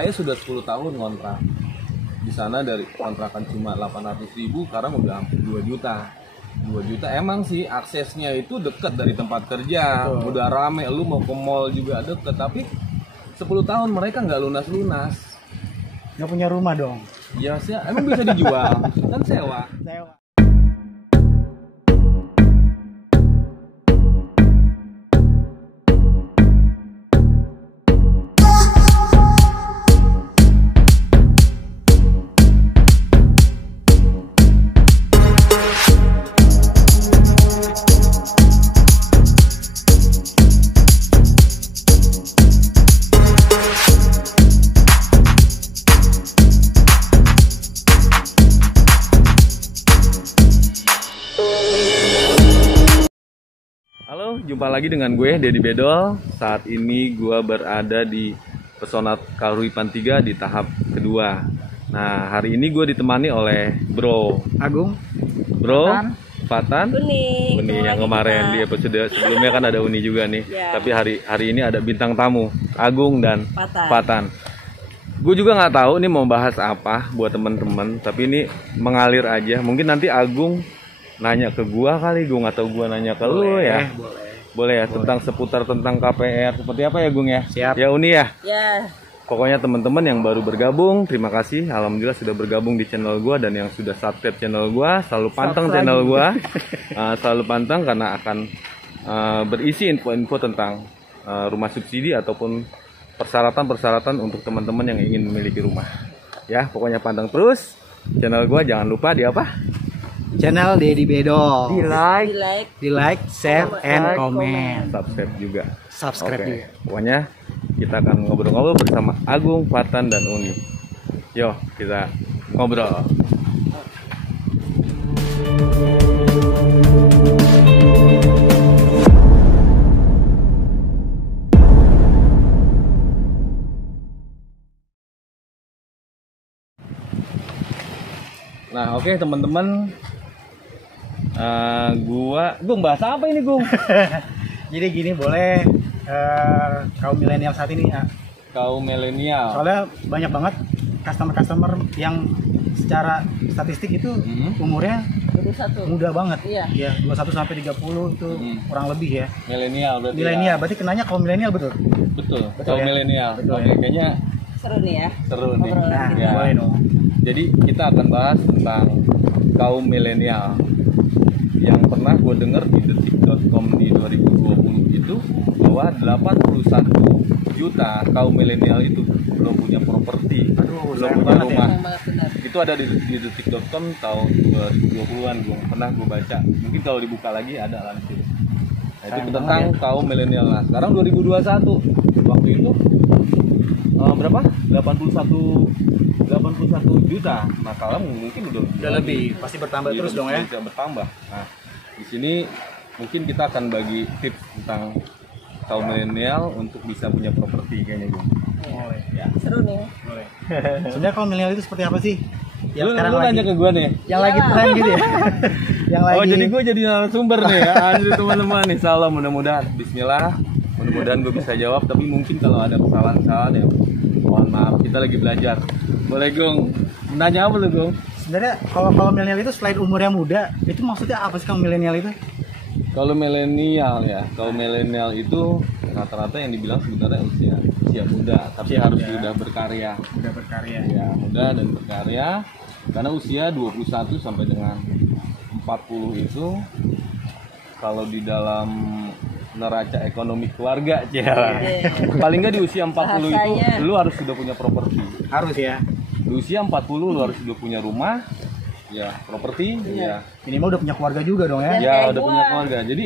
Saya sudah 10 tahun ngontrak. Di sana dari kontrakan cuma 800.000, sekarang udah hampir 2 juta. 2 juta emang sih aksesnya itu dekat dari tempat kerja, udah rame, lu mau ke mall juga deket, tapi 10 tahun mereka nggak lunas-lunas. Nggak punya rumah dong. Ya sih, emang bisa dijual, kan sewa. Halo, jumpa lagi dengan gue, Dedi Bedol. Saat ini gue berada di Pesona Kahuripan 3 di tahap kedua. Nah, hari ini gue ditemani oleh Bro Agung, Bro Fatan, Uni yang kemarin di episode sebelumnya kan ada Uni juga nih. Ya. Tapi hari ini ada bintang tamu, Agung dan Fatan. Fatan. Gue juga nggak tahu nih mau bahas apa buat teman-teman, tapi ini mengalir aja. Mungkin nanti Agung nanya ke gua kali, Gung, atau gua nanya ke lu ya. Boleh ya, tentang seputar tentang KPR seperti apa ya, Gung ya? Siap. Ya, Uni ya. Ya, Pokoknya teman-teman yang baru bergabung, terima kasih. Alhamdulillah sudah bergabung di channel gua, dan yang sudah subscribe channel gua, selalu pantang channel gua. Selalu pantang karena akan berisi info-info tentang rumah subsidi ataupun persyaratan-persyaratan untuk teman-teman yang ingin memiliki rumah. Ya, pokoknya pantang terus channel gua, jangan lupa di apa? channel Dedi Bedol. di Di like, share, and comment. Subscribe juga. Subscribe Oke. juga. Pokoknya kita akan ngobrol-ngobrol bersama Agung, Fatan, dan Uni. Yo, kita ngobrol. Nah, oke teman-teman. Gung, bahas apa ini, Gung? Jadi gini, boleh kaum milenial saat ini ya. Kaum milenial. Soalnya banyak banget customer yang secara statistik itu umurnya 21. muda banget. Iya. Ya, 21 sampai 30 itu kurang lebih ya. Milenial berarti. Milenial, Ya. berarti kenanya kaum milenial betul. Betul. Betul Kaum ya? milenial. Betul Oke, ya? kayaknya Seru nih ya. seru nih. Obrolan Nah, kita. Ya. boleh dong. Jadi kita akan bahas tentang kaum milenial. Yang pernah gue denger di detik.com di 2020 itu bahwa 81 juta kaum milenial itu belum punya properti, Aduh, belum sayang punya banget ya. rumah. Sayang banget, benar. Itu ada di detik.com tahun 2020-an, pernah gue baca. Mungkin kalau dibuka lagi ada lah di situ. Nah, itu Sayang tentang banget kaum milenial. Nah, sekarang 2021. Waktu itu berapa? 81 juta. Nah, kalau mungkin Udah lebih, pasti bertambah terus dong ya. Bisa bertambah. Nah, di sini mungkin kita akan bagi tips tentang kaum milenial untuk bisa punya properti kayaknya, Gung. Boleh. Ya. Seru nih. Boleh. Sebenarnya kaum milenial itu seperti apa sih? Lu nanya ke gua nih. Yang lagi tren gitu ya. Yang lagi. Oh, jadi gue jadi narasumber nih ya. Anjir teman-teman nih. Salam, mudah-mudahan. Bismillah. Mudah-mudahan gue bisa jawab, tapi mungkin kalau ada kesalahan-kesalahan ya mohon maaf, kita lagi belajar. Boleh, Gung. Menanya apa lu, Gung? Sebenarnya kalau milenial itu selain umurnya muda, itu maksudnya apa sih kaum milenial itu? Kalau milenial ya, kaum milenial itu rata-rata yang dibilang sebenarnya usia muda, tapi Usia harus muda. sudah berkarya. Udah berkarya. Ya, muda dan berkarya. Karena usia 21 sampai dengan 40 itu kalau di dalam neraca ekonomi keluarga, paling nggak di usia 40 itu Bahasanya. lu harus sudah punya properti. Harus ya. Di usia 40 lu harus sudah punya rumah, ya properti, ya. Minimal udah punya keluarga juga dong ya. Ya kayak udah gua. punya keluarga. Jadi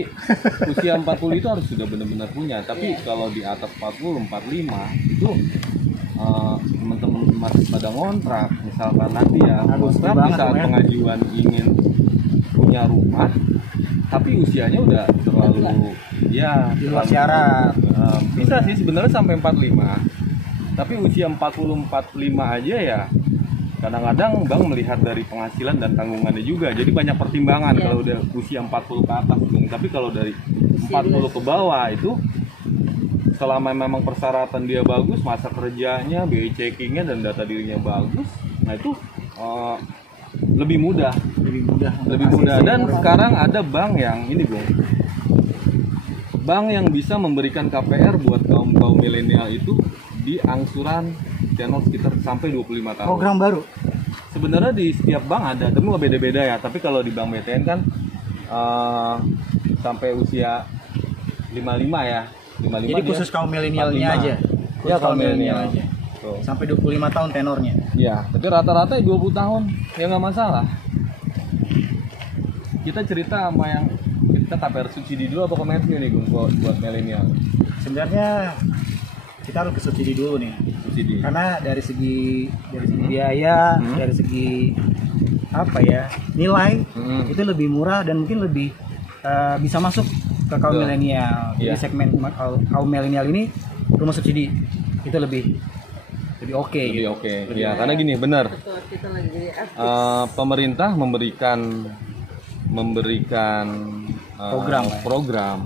usia 40 itu harus sudah benar-benar punya. Tapi kalau di atas 40, 45 itu teman-teman masih pada ngontrak. Misalkan nanti ya Harus ngontrak banget di saat dong ya. pengajuan ingin punya rumah, tapi usianya udah terlalu ya Di luar terlalu- syarat. bisa sih sebenarnya sampai 45. Tapi usia 40 45 aja ya. Kadang-kadang Bang melihat dari penghasilan dan tanggungannya juga. Jadi banyak pertimbangan kalau udah usia 40 ke atas. Bang. Tapi kalau dari 40 ke bawah itu selama memang persyaratan dia bagus, masa kerjanya, BI checkingnya dan data dirinya bagus, nah itu lebih mudah. Dan sekarang ada bank yang ini Bung, bank yang bisa memberikan KPR buat kaum milenial itu di angsuran tenor sekitar sampai 25 tahun. Program baru. Sebenarnya di setiap bank ada, tapi nggak beda-beda ya. Tapi kalau di Bank BTN kan sampai usia 55 ya. 55. Jadi khusus kaum milenialnya aja. Ya, kaum milenial aja. Sampai 25 tahun tenornya. Ya, tapi rata-rata 20 tahun ya nggak masalah. Kita cerita sama yang kita KPR subsidi dulu apa komersil nih Gung buat milenial? Sebenarnya kita harus ke subsidi dulu nih. Subsidi. Karena dari segi biaya, dari segi apa ya, nilai itu lebih murah dan mungkin lebih bisa masuk ke kaum milenial. Jadi segmen kaum milenial ini rumah subsidi itu lebih oke. Lebih oke. Ya, karena gini benar. Pemerintah memberikan program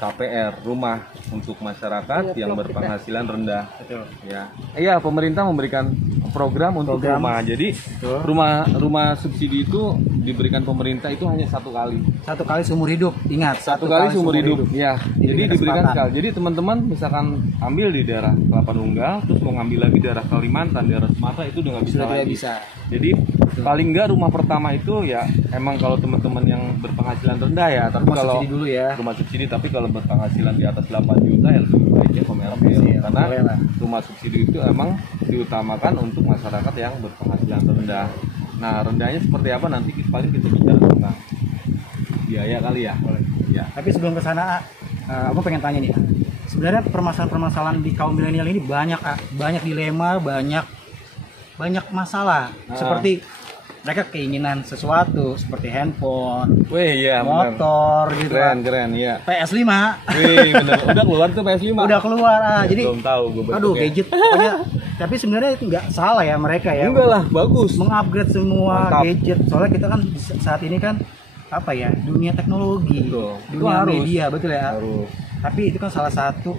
KPR rumah untuk masyarakat yang berpenghasilan rendah. Betul. Ya. Iya, pemerintah memberikan program untuk rumah. Jadi rumah subsidi itu diberikan pemerintah itu hanya satu kali. Satu kali seumur hidup. Ingat, satu kali seumur hidup. Ya. Jadi diberikan sekali. Jadi teman-teman misalkan ambil di daerah Kelapa Nunggal, terus mau ngambil lagi daerah Kalimantan, daerah Sumatera itu udah nggak bisa lagi. Bisa. Jadi paling nggak rumah pertama itu ya emang kalau teman-teman yang berpenghasilan rendah ya, tapi rumah kalau subsidi dulu ya. Rumah subsidi, tapi kalau berpenghasilan di atas 8 juta ya lebih baiknya komersil karena rumah subsidi itu emang diutamakan untuk masyarakat yang berpenghasilan rendah. Nah, rendahnya seperti apa nanti paling kita bicara tentang biaya kali ya. Ya. Tapi sebelum ke sana, aku pengen tanya nih. Sebenarnya permasalahan di kaum milenial ini banyak dilema, banyak masalah. Seperti mereka keinginan sesuatu seperti handphone, motor, gitu kan. Keren, ya. PS5. Wih, bener. Udah keluar tuh PS5. Udah keluar. Jadi belum tahu gue. Aduh, gadget pokoknya. Tapi sebenarnya itu nggak salah ya mereka ya. Enggak lah, bagus. Mengupgrade semua Mantap. gadget. Soalnya kita kan saat ini kan apa ya, dunia teknologi, Betul. dunia Harus. media, betul ya. Harus. Tapi itu kan salah satu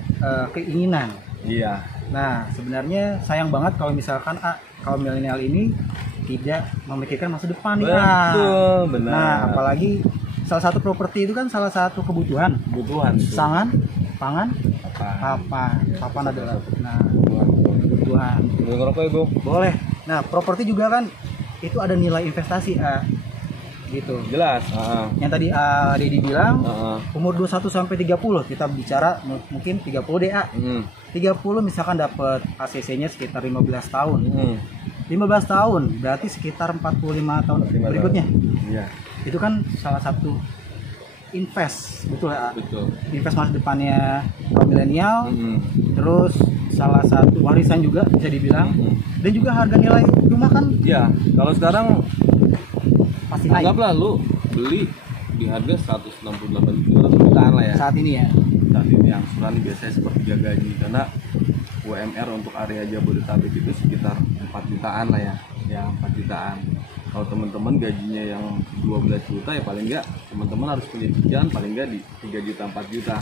keinginan. Iya. Nah, sebenarnya sayang banget kalau misalkan kaum milenial ini tidak memikirkan masa depan nih. Betul, benar. Nah, apalagi salah satu properti itu kan salah satu kebutuhan. Sangan, pangan, papan adalah kebutuhan. Boleh ngerokok ya, Bung? Boleh. Nah, properti juga kan itu ada nilai investasi, gitu. Jelas. Yang tadi Dedi bilang umur 21 sampai 30 kita bicara mungkin 30 deh. 30 misalkan dapat ACC-nya sekitar 15 tahun. 15 tahun berarti sekitar 45 tahun berikutnya. Iya. Itu kan salah satu invest, betul ya? Betul. Invest masa depannya kaum milenial. Terus salah satu warisan juga bisa dibilang. Dan juga harga nilai rumah kan. Iya, kalau sekarang pasti naik. anggaplah lu beli di harga 168 jutaan lah ya. Saat ini ya. Saat ini angsuran biasanya sepertiga gaji karena UMR untuk area Jabodetabek itu sekitar 4 jutaan lah ya. Ya, 4 jutaan. Kalau teman-teman gajinya yang 12 juta ya paling enggak teman-teman harus punya cicilan paling enggak di 3 juta 4 juta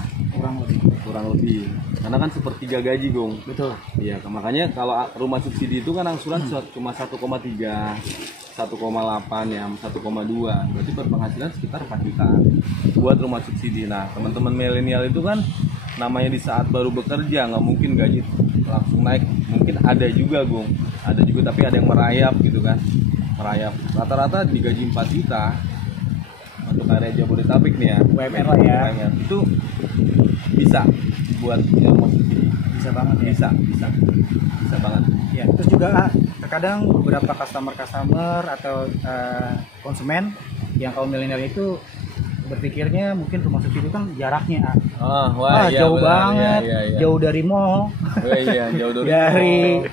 kurang lebih. Karena kan sepertiga gaji, Gong. Betul. Iya, makanya kalau rumah subsidi itu kan angsuran cuma 1,3, 1,8 ya, 1,2. Berarti berpenghasilan sekitar 4 jutaan buat rumah subsidi. Nah, teman-teman milenial itu kan namanya di saat baru bekerja nggak mungkin gaji langsung naik. Mungkin ada juga, Gong. Ada juga tapi ada yang merayap gitu kan. Merayap. Rata-rata digaji 4 juta untuk area Jabodetabek nih ya. UMR lah ya. UMR. Itu bisa buat rumah subsidi. Bisa banget ya. Bisa banget. Ya, terus juga terkadang beberapa customer atau konsumen yang kaum milenial itu berpikirnya mungkin rumah subsidi itu kan jaraknya Iya, jauh benar. banget, Iya. jauh dari mall, Jauh dari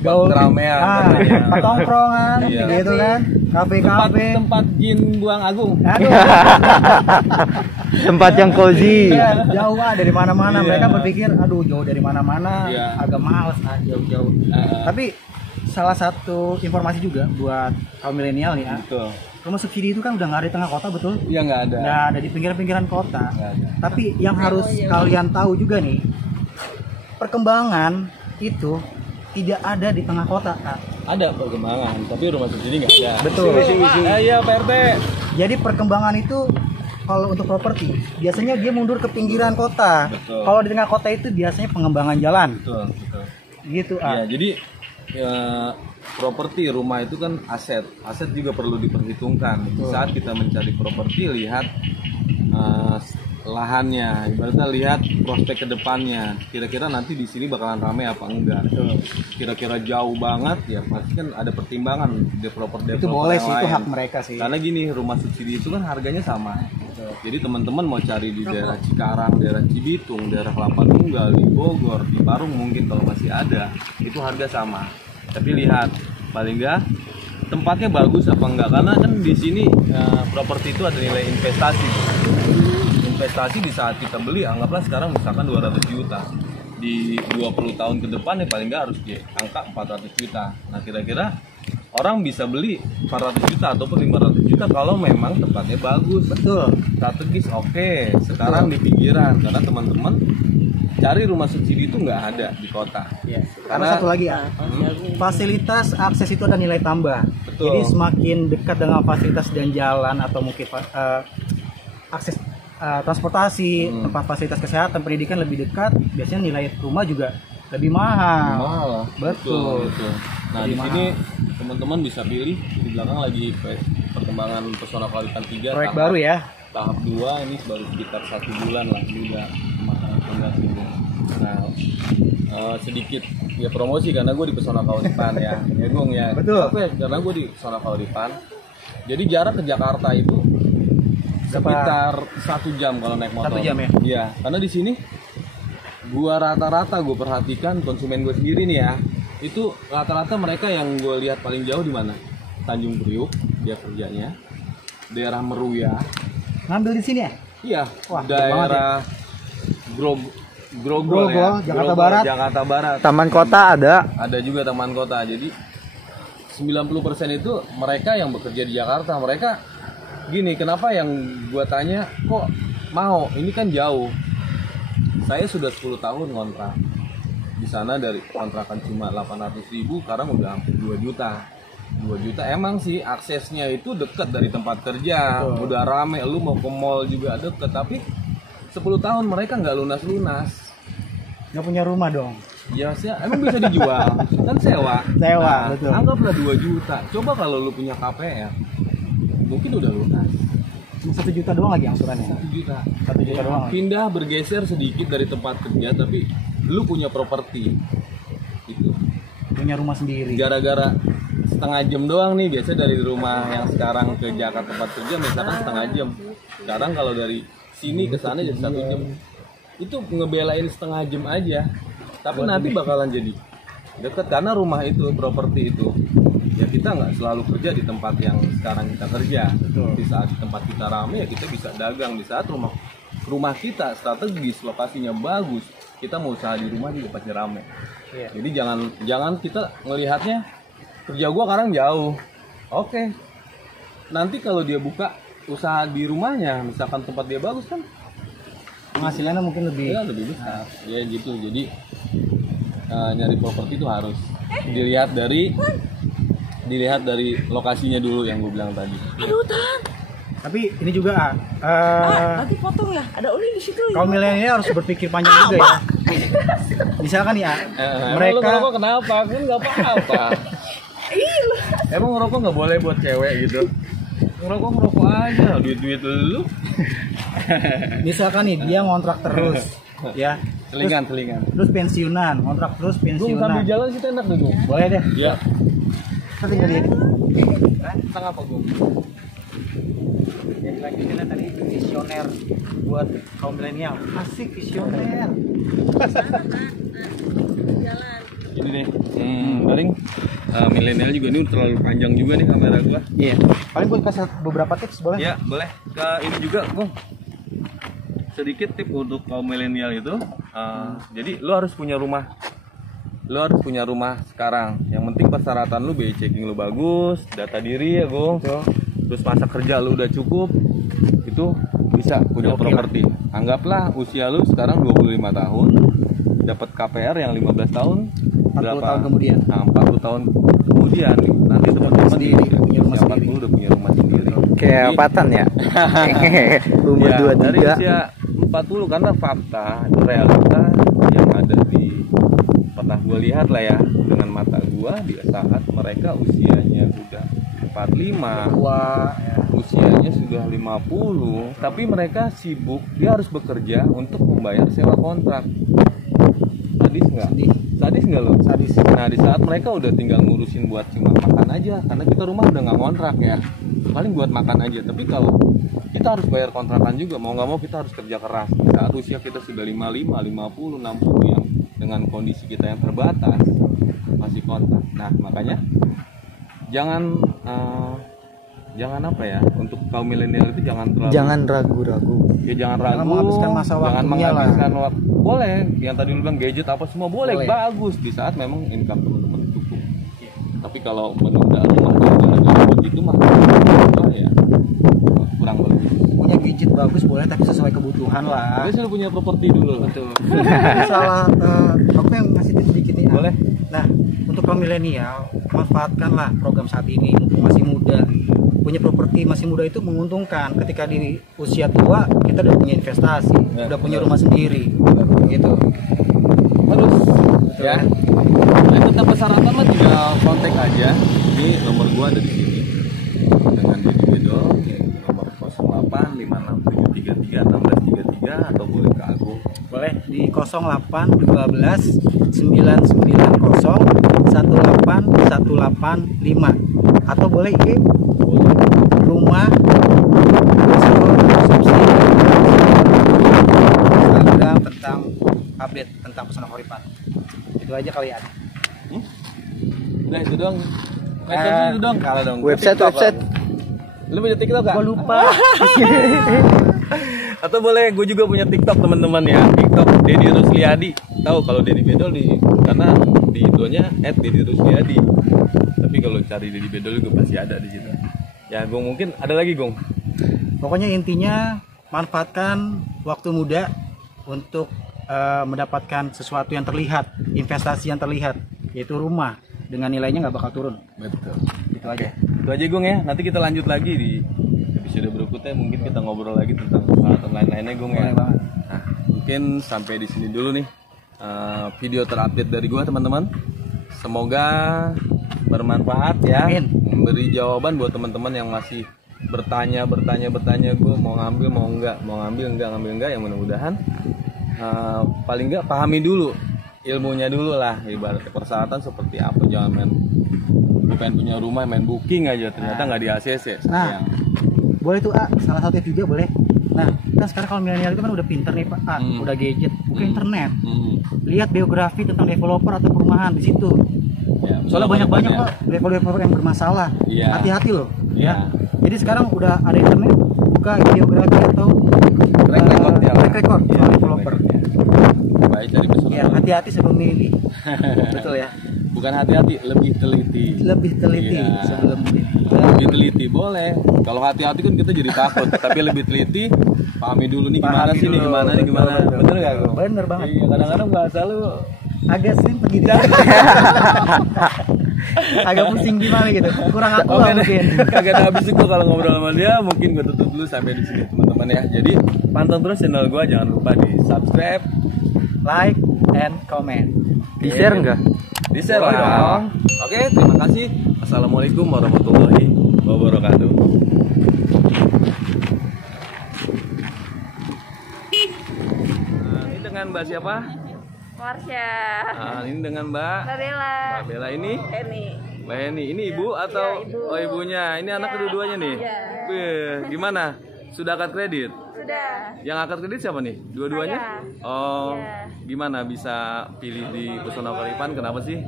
jauh keramaian, tempat tongkrongan, Iya. gitu kan, kafe-kafe, tempat jin buang agung. aduh, Tempat yang cozy. jauh dari mana-mana. Iya. Mereka berpikir, aduh jauh dari mana-mana, Iya. agak males jauh-jauh. Tapi salah satu informasi juga buat kaum milenial ya. Betul. Rumah subsidi itu kan udah nggak ada di tengah kota, betul? Iya, nggak ada. Nggak ada di pinggiran-pinggiran kota. Nggak ada. Tapi yang harus kalian tahu juga nih, perkembangan itu tidak ada di tengah kota, Kak. Ada perkembangan, tapi rumah subsidi nggak ada. Betul. Iya, Pak RT. Jadi perkembangan itu kalau untuk properti biasanya dia mundur ke pinggiran kota. Betul. Kalau di tengah kota itu biasanya pengembangan jalan. Betul, betul. Gitu, Ya, jadi ya, properti rumah itu kan aset. Aset juga perlu diperhitungkan. Di saat kita mencari properti, lihat lahannya, ibaratnya lihat prospek ke depannya. Kira-kira nanti di sini bakalan ramai apa enggak? Kira-kira jauh banget ya pasti kan ada pertimbangan developer itu boleh sih, itu hak mereka sih. Karena gini, rumah subsidi itu kan harganya sama. Jadi teman-teman mau cari di daerah Cikarang, daerah Cibitung, daerah Kelapa Tunggal, di Bogor, di Parung mungkin kalau masih ada, itu harga sama. Tapi lihat paling enggak tempatnya bagus apa enggak, karena kan di sini properti itu ada nilai investasi. Investasi di saat kita beli, anggaplah sekarang misalkan 200 juta. Di 20 tahun ke depan ya paling enggak harus di angka 400 juta. Nah, kira-kira orang bisa beli 400 juta ataupun 500 juta kalau memang tempatnya bagus. Betul. Strategis oke. Sekarang di pinggiran, karena teman-teman cari rumah subsidi itu nggak ada di kota. Ya. Karena satu lagi ya, fasilitas akses itu ada nilai tambah. Betul. Jadi semakin dekat dengan fasilitas dan jalan atau mungkin akses transportasi, tempat fasilitas kesehatan, pendidikan lebih dekat, biasanya nilai rumah juga lebih mahal. Betul. Nah, di sini teman-teman bisa pilih. Di belakang lagi perkembangan Pesona Kauripan 3 proyek baru ya. Tahap 2 ini baru sekitar 1 bulan lah, ini udah fondasi. Nah, sedikit ya promosi karena gue di Pesona Kauripan ya. Ya Gung ya. Betul. Karena gue di Pesona Kauripan. Jadi jarak ke Jakarta itu sekitar 1 jam kalau naik motor. 1 jam ya? Iya, karena di sini gua rata-rata gue perhatikan konsumen gue sendiri nih ya, itu rata-rata mereka yang gue lihat paling jauh di mana? Tanjung Priuk dia kerjanya, daerah Meruya. Ngambil di sini ya? Iya. Wah, daerah Grogol ya. Jakarta Barat. Jakarta Barat. Taman kota ada. Ada juga taman kota. Jadi 90% itu mereka yang bekerja di Jakarta. Mereka gini, kenapa yang gue tanya kok mau? Ini kan jauh. Saya sudah 10 tahun ngontrak di sana, dari kontrakan cuma 800.000 sekarang udah hampir 2 juta. 2 juta emang sih aksesnya itu dekat dari tempat kerja. Udah rame, lu mau ke mall juga deket. Tapi 10 tahun mereka nggak lunas-lunas. Nggak punya rumah dong. Ya sih, emang bisa dijual. Kan sewa. Sewa, betul. Anggaplah 2 juta. Coba kalau lu punya KPR, mungkin udah lunas. 1 juta doang lagi angsurannya. 1 juta. 1 juta doang. Pindah bergeser sedikit dari tempat kerja, tapi lu punya properti. Itu. Punya rumah sendiri. Gara-gara setengah jam doang nih, biasa dari rumah yang sekarang ke Jakarta tempat kerja misalkan setengah jam. Sekarang kalau dari sini ke sana jadi 1 jam. Itu ngebelain setengah jam aja. Tapi nanti bakalan jadi dekat karena rumah itu, properti itu. Ya kita nggak selalu kerja di tempat yang sekarang kita kerja. Betul. Di saat tempat kita rame ya kita bisa dagang. Di saat rumah kita strategis, lokasinya bagus, kita mau usaha di rumah juga pasti rame. Iya. Jadi jangan kita ngelihatnya kerja gua sekarang jauh. Oke. Nanti kalau dia buka usaha di rumahnya, misalkan tempat dia bagus kan, penghasilannya mungkin lebih. ya lebih besar. Ya gitu. Jadi nyari properti itu harus dilihat dari lokasinya dulu yang gue bilang tadi. Aduh, Tan. Tapi ini juga Nanti potong ya. Ada oli di situ. kaum milenial harus berpikir panjang juga ya. Misalkan ya, mereka ngerokok kenapa? Kan nggak apa-apa. Emang ngerokok nggak boleh buat cewek gitu? Ngerokok aja, duit dulu. misalkan nih dia ngontrak terus, ya. Telingan. Terus pensiunan, ngontrak terus Gue sambil pensiunan. jalan kita enak dulu. Boleh deh. Ya. Kita tinggal di Tentang apa gue? yang dilanjutin tadi visioner buat kaum milenial. Asik visioner. Ini nih, paling milenial juga ini terlalu panjang juga nih kamera gua. Iya. Paling gue kasih beberapa tips boleh? Ya boleh. Ke ini juga, Bung. Sedikit tip untuk kaum milenial itu. Jadi lu harus punya rumah lu harus punya rumah sekarang. Yang penting persyaratan lu BI checking lu bagus, data diri ya Gong. Terus masa kerja lu udah cukup, itu bisa punya properti. Anggaplah usia lu sekarang 25 tahun, dapat KPR yang 15 tahun, 40 tahun kemudian. Nah, 40 tahun kemudian nanti teman-teman punya rumah sendiri. udah punya rumah sendiri. Kayak Patan ya. Umur Ya, dari 23. usia 40 karena fakta realita yang ada di pernah gue lihat lah ya dengan mata gue di saat mereka usianya sudah 45, usianya sudah 50, tapi mereka sibuk, dia harus bekerja untuk membayar sewa kontrak. Sadis nggak? Sadis nggak lo? Sadis. Nah di saat mereka udah tinggal ngurusin buat cuma makan aja, karena kita rumah udah nggak kontrak ya, paling buat makan aja. Tapi kalau kita harus bayar kontrakan juga, mau nggak mau kita harus kerja keras. Di saat usia kita sudah 55, 50, 60 yang dengan kondisi kita yang terbatas masih kontrak. Nah makanya jangan apa ya, untuk kaum milenial itu jangan ragu-ragu. Ya jangan ragu, Jangan menghabiskan masa jangan waktunya menghabiskan waktu. Boleh, yang tadi lu bilang gadget apa semua boleh, bagus di saat memang income teman-teman cukup. Tapi kalau menunda rumah itu mah ya kurang bagus. Punya gadget bagus boleh, tapi sesuai kebutuhan lah. Tapi selalu punya properti dulu. Betul. Salah, aku yang ngasih tips sedikit nih. Boleh. Nah, untuk kaum milenial, manfaatkanlah program saat ini, mumpung masih muda. Punya properti masih muda itu menguntungkan. Ketika di usia tua kita udah punya investasi, udah punya rumah sendiri, gitu. Terus ya, nah, tetap persyaratan mah tinggal kontak aja. Ini nomor gua ada di sini dengan Dedi Bedol, nomor 08 5673 1633 atau boleh ke aku. Boleh di 08 12 990 18185 atau boleh IG rumah Instagram tentang update tentang Pesona Koripan. Itu aja kali ya. Udah itu doang. Itu doang. Kalah dong. Website. Lu punya TikTok gak? Gua lupa. Atau boleh, gue juga punya TikTok teman-teman ya. TikTok Dedi Rusliadi. Tahu kalau Dedi Bedol karena di itunya @Dedi Rusliadi. Tapi kalau cari Dedi Bedol juga pasti ada di situ. Ya, Gong, mungkin ada lagi, Gong. Pokoknya intinya manfaatkan waktu muda untuk mendapatkan sesuatu yang terlihat, investasi yang terlihat, yaitu rumah dengan nilainya nggak bakal turun. Betul. Itu aja. Itu aja, Gong ya. Nanti kita lanjut lagi di episode berikutnya, mungkin kita ngobrol lagi tentang peralatan lain-lainnya, Gong ya. Boleh banget. Nah, mungkin sampai di sini dulu nih video terupdate dari gua, teman-teman. Semoga bermanfaat ya. Amin. Memberi jawaban buat teman-teman yang masih bertanya gue mau ngambil mau ngambil enggak, yang mudah-mudahan paling enggak pahami dulu ilmunya dulu lah, ibarat persyaratan seperti apa. Jangan main bukan punya rumah main booking aja ternyata nggak di ACC. Nah, boleh tuh salah satu juga boleh. Nah, kan sekarang kalau milenial itu kan udah pinter nih Pak, udah gadget, buka internet, lihat biografi tentang developer atau perumahan di situ. Ya, soalnya banyak kok developer yang bermasalah. Ya. Hati-hati loh. Ya. Jadi sekarang udah ada internet, buka biografi atau track record developer. Baik, dari Pesona. Ya, hati-hati sebelum milih. Betul ya. Bukan hati-hati, lebih teliti. Iya. Sebelum milih. Lebih teliti boleh. Kalau hati-hati kan kita jadi takut, tapi lebih teliti, pahami dulu nih gimana sih nih, gimana. Bener gak, Bro? Bener banget. Iya, kadang-kadang bahasa lu agak simpel gitu. Agak pusing gimana gitu. Kurang aku lah mungkin. Kagak ada habis gua kalau ngobrol sama dia. Mungkin gua tutup dulu sampai di sini teman-teman ya. Jadi pantau terus channel gua, jangan lupa di subscribe, like, and comment. Di share enggak? Di share lah. Oke, terima kasih. Assalamualaikum warahmatullahi wabarakatuh. Nah, ini dengan Mbak siapa? Marsha. Nah, ini dengan Mbak Bella. Mbak Bella ini. Eni. Mbak Eni, ini ibu atau ibu. Oh ibunya? Ini anak kedua-duanya nih. Iya. Wih, gimana? Sudah akad kredit? Sudah. Yang akad kredit siapa nih? Dua-duanya? Saya. Oh, Iya. gimana bisa pilih di Pesona Koripan? Kenapa sih?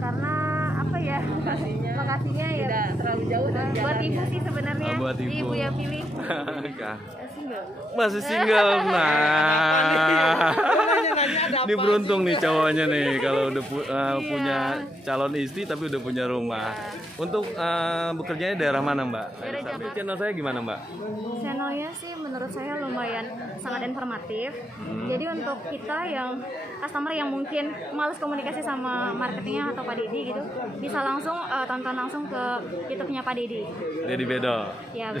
Karena apa ya? Lokasinya ya tidak terlalu jauh dari buat ibu sih sebenarnya. Buat ibu. Ibu yang pilih. Kah? Kasih single. Masih single. Nah. Ini beruntung nih cowoknya nih kalau udah punya calon istri tapi udah punya rumah. Untuk bekerjanya daerah mana, Mbak? Daerah Jakarta. Channel saya gimana, Mbak? Channelnya sih menurut saya lumayan sangat informatif. Jadi untuk kita yang customer yang mungkin males komunikasi sama marketingnya atau Pak Dedi gitu, bisa langsung tonton langsung ke YouTube-nya Pak Dedi. Dedi Bedo. Ya.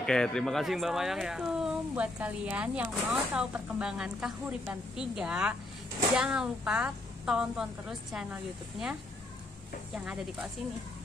Oke, terima kasih Mbak Mayang ya. Assalamualaikum. Buat kalian yang mau tahu perkembangan Kahuripan 3, jangan lupa tonton terus channel YouTube-nya yang ada di kos ini.